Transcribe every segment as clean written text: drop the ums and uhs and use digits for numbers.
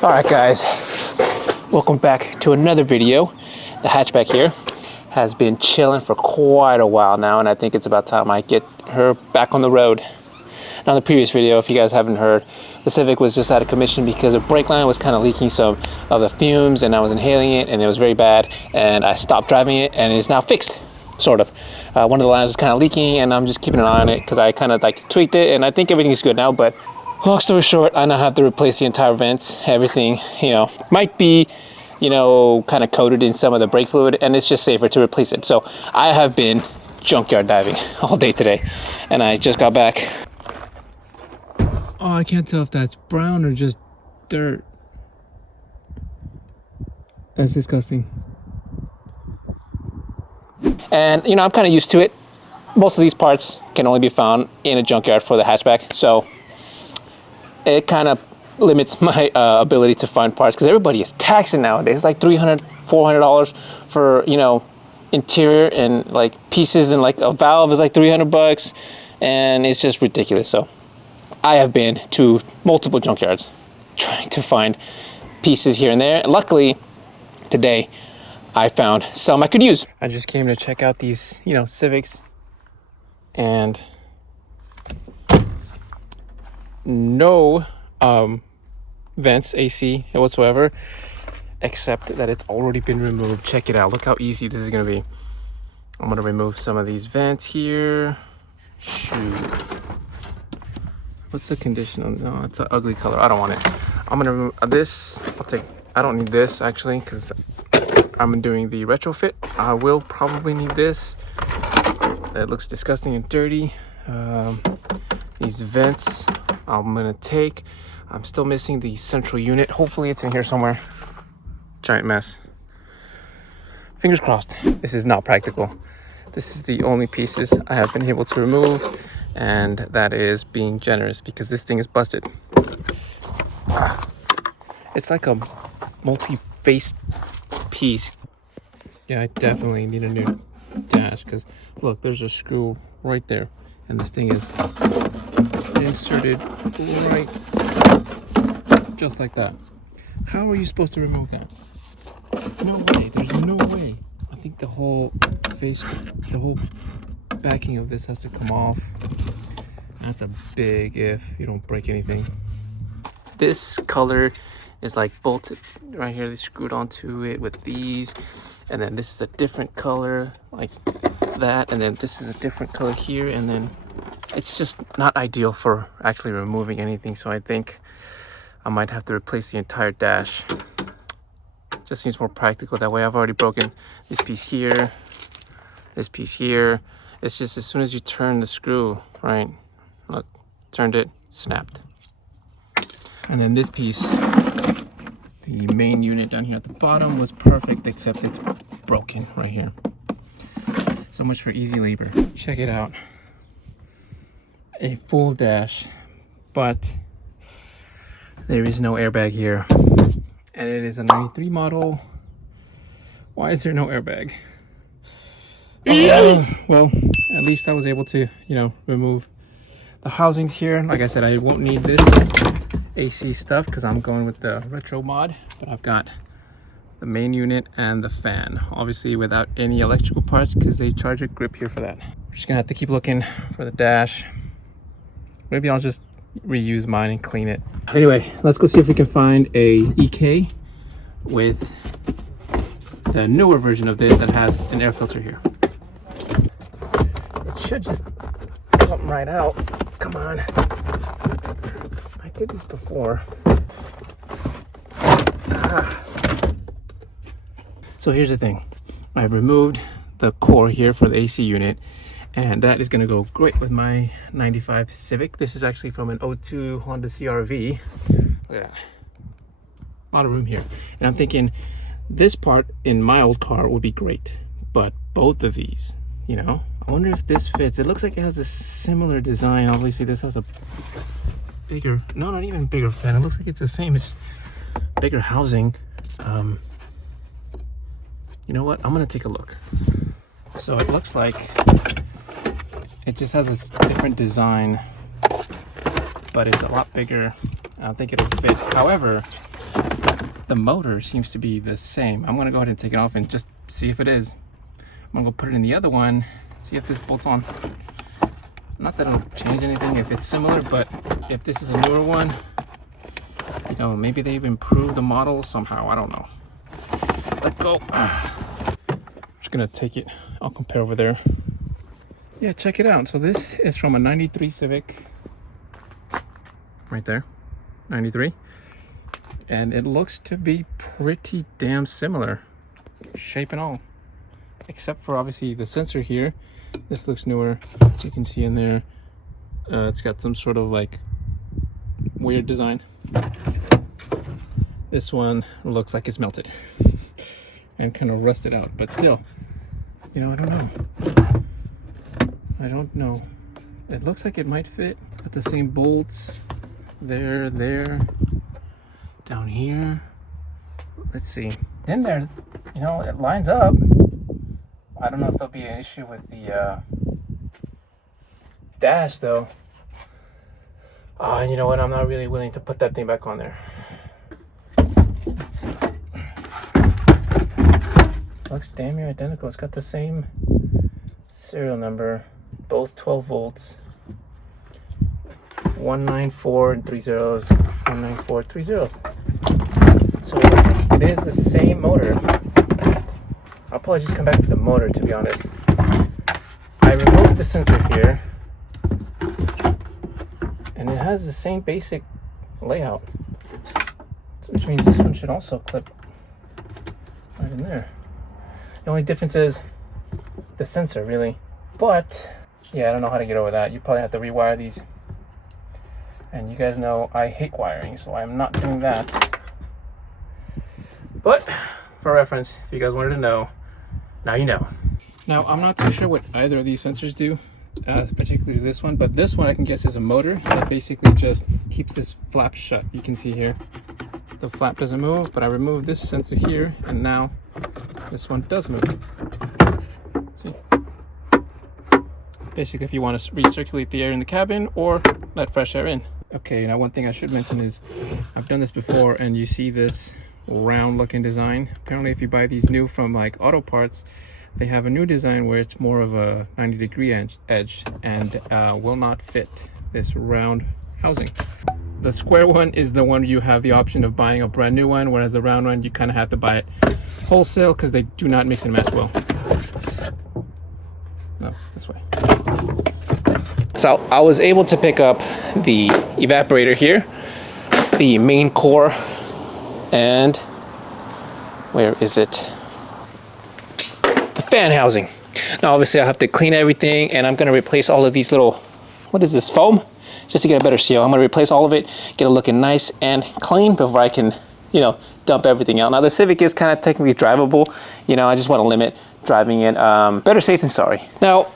All right, guys, welcome back to another video. The hatchback here has been chilling for quite a while now, and I think it's about time I get her back on the road. Now, in the previous video, if you guys haven't heard, the Civic was just out of commission because the brake line was kind of leaking some of the fumes, and I was inhaling it, and it was very bad, and I stopped driving it, and it's now fixed, sort of. One of the lines was kind of leaking, and I'm just keeping an eye on it because I kind of like tweaked it, and I think everything's good now. But long story short, I now have to replace the entire vents. Everything, you know, might be, you know, kind of coated in some of the brake fluid, and it's just safer to replace it. So I have been junkyard diving all day today, and I just got back. Oh, I can't tell if that's brown or just dirt. That's disgusting. And, you know, I'm kind of used to it. Most of these parts can only be found in a junkyard for the hatchback, so it kind of limits my ability to find parts because everybody is taxing nowadays. It's like $300, $400 for, you know, interior and like pieces, and like a valve is like 300 bucks, and it's just ridiculous. So I have been to multiple junkyards trying to find pieces here and there. And luckily today I found some I could use. I just came to check out these, you know, Civics, and no vents, AC whatsoever, except that it's already been removed. Check it out. Look how easy this is going to be. I'm going to remove some of these vents here. Shoot. What's the condition on? No, it's an ugly color. I don't want it. I'm going to remove this. I don't need this actually because I'm doing the retrofit. I will probably need this. It looks disgusting and dirty. These vents I'm gonna take. I'm still missing the central unit. Hopefully it's in here somewhere. Giant mess. Fingers crossed. This is not practical. This is the only pieces I have been able to remove, and that is being generous because this thing is busted. It's like a multi-faced piece. Yeah, I definitely need a new dash because look, there's a screw right there, and this thing is inserted right just like that. How are you supposed to remove that? No way. There's no way. I think the whole backing of this has to come off. That's a big if you don't break anything. This color is like bolted right here. They screwed onto it with these, and then this is a different color like that, and then this is a different color here, and then it's just not ideal for actually removing anything. So I think I might have to replace the entire dash. Just seems more practical that way. I've already broken this piece here, this piece here. It's just as soon as you turn the screw, right? Look, turned it, snapped. And then this piece, the main unit down here at the bottom, was perfect, except it's broken right here. So much for easy labor. Check it out. A full dash, but there is no airbag here, and it is a 93 model. Why is there no airbag? Well, at least I was able to, you know, remove the housings here. Like I said, I won't need this AC stuff because I'm going with the Restomod, but I've got the main unit and the fan, obviously without any electrical parts because they charge a grip here for that. We're just gonna have to keep looking for the dash. Maybe I'll just reuse mine and clean it. Anyway, let's go see if we can find a EK with the newer version of this that has an air filter here. It should just come right out. Come on. I did this before. So here's the thing. I've removed the core here for the AC unit, and that is going to go great with my 95 Civic. This is actually from an 02 Honda CR-V. Look at that. A lot of room here. And I'm thinking this part in my old car would be great, but both of these, you know, I wonder if this fits. It looks like it has a similar design. Obviously this has a bigger, no, not even bigger fan. It looks like it's the same. It's just bigger housing. You know what? I'm going to take a look. So it looks like it just has a different design, but it's a lot bigger. I don't think it'll fit. However, the motor seems to be the same. I'm gonna go ahead and take it off and just see if it is. I'm gonna go put it in the other one, see if this bolts on. Not that it'll change anything if it's similar, but if this is a newer one, you know, maybe they've improved the model somehow, I don't know. Let go. Just gonna take it, I'll compare over there. Yeah, check it out. So this is from a 93 Civic, right there, 93. And it looks to be pretty damn similar, shape and all. Except for obviously the sensor here. This looks newer. You can see in there, it's got some sort of like weird design. This one looks like it's melted and kind of rusted out, but still, you know, I don't know. It looks like it might fit. Got the same bolts there, down here. Let's see. In there, you know, it lines up. I don't know if there'll be an issue with the dash though. You know what? I'm not really willing to put that thing back on there. Let's see. Looks damn near identical. It's got the same serial number, both 12 volts. 194 and 3 zeros. 194, 3 zeros. So it is the same motor. I'll probably just come back to the motor, to be honest. I removed the sensor here, and it has the same basic layout, which means this one should also clip right in there. The only difference is the sensor, really. But yeah, I don't know how to get over that. You probably have to rewire these, and you guys know I hate wiring, so I'm not doing that. But for reference, if you guys wanted to know, now you know. Now, I'm not too sure what either of these sensors do, particularly this one, but this one I can guess is a motor that basically just keeps this flap shut. You can see here, the flap doesn't move, but I removed this sensor here, and now this one does move. See? Basically, if you want to recirculate the air in the cabin or let fresh air in. Okay, now one thing I should mention is I've done this before, and you see this round looking design. Apparently if you buy these new from like auto parts, they have a new design where it's more of a 90-degree edge and will not fit this round housing. The square one is the one you have the option of buying a brand new one, whereas the round one you kind of have to buy it wholesale because they do not mix and match well. No, this way. So I was able to pick up the evaporator here, the main core, and where is it? The fan housing. Now obviously I have to clean everything, and I'm going to replace all of these little, what is this, foam? Just to get a better seal. I'm going to replace all of it, get it looking nice and clean before I can, you know, dump everything out. Now the Civic is kind of technically drivable. You know, I just want to limit driving it. Better safe than sorry. Now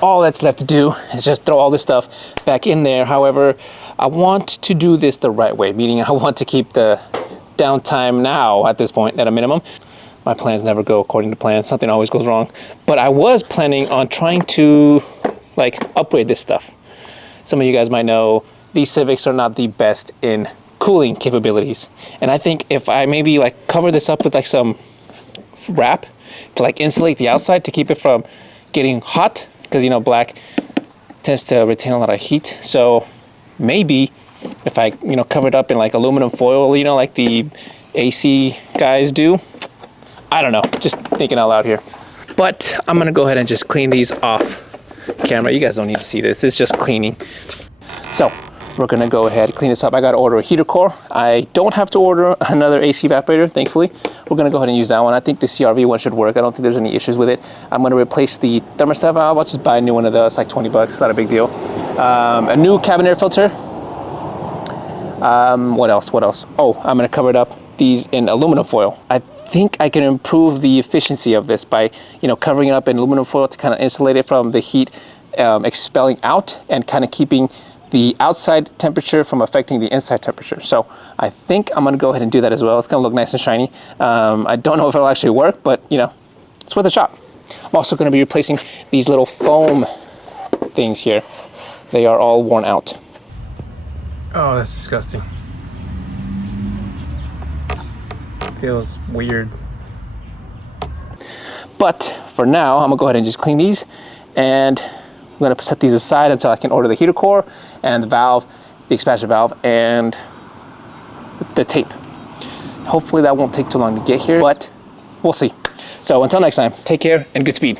all that's left to do is just throw all this stuff back in there. However, I want to do this the right way, meaning I want to keep the downtime now at this point at a minimum. My plans never go according to plan. Something always goes wrong. But I was planning on trying to like upgrade this stuff. Some of you guys might know these Civics are not the best in cooling capabilities. And I think if I maybe like cover this up with like some wrap to like insulate the outside to keep it from getting hot, because you know black tends to retain a lot of heat. So maybe if I, you know, cover it up in like aluminum foil, you know, like the AC guys do. I don't know, just thinking out loud here. But I'm gonna go ahead and just clean these off camera. You guys don't need to see this, it's just cleaning. So we're gonna go ahead and clean this up. I gotta order a heater core. I don't have to order another AC evaporator, thankfully. We're gonna go ahead and use that one. I think the CRV one should work. I don't think there's any issues with it. I'm gonna replace the thermostat valve. I'll just buy a new one of those, like 20 bucks, not a big deal. A new cabin air filter. What else? Oh, I'm gonna cover it up, these in aluminum foil. I think I can improve the efficiency of this by, you know, covering it up in aluminum foil to kind of insulate it from the heat expelling out and kind of keeping the outside temperature from affecting the inside temperature. So I think I'm gonna go ahead and do that as well. It's gonna look nice and shiny. I don't know if it'll actually work, but you know, it's worth a shot. I'm also gonna be replacing these little foam things here. They are all worn out. Oh, that's disgusting. feels weird. But for now, I'm gonna go ahead and just clean these, and I'm gonna set these aside until I can order the heater core and the valve, the expansion valve, and the tape. Hopefully that won't take too long to get here, but we'll see. So until next time, take care and good speed.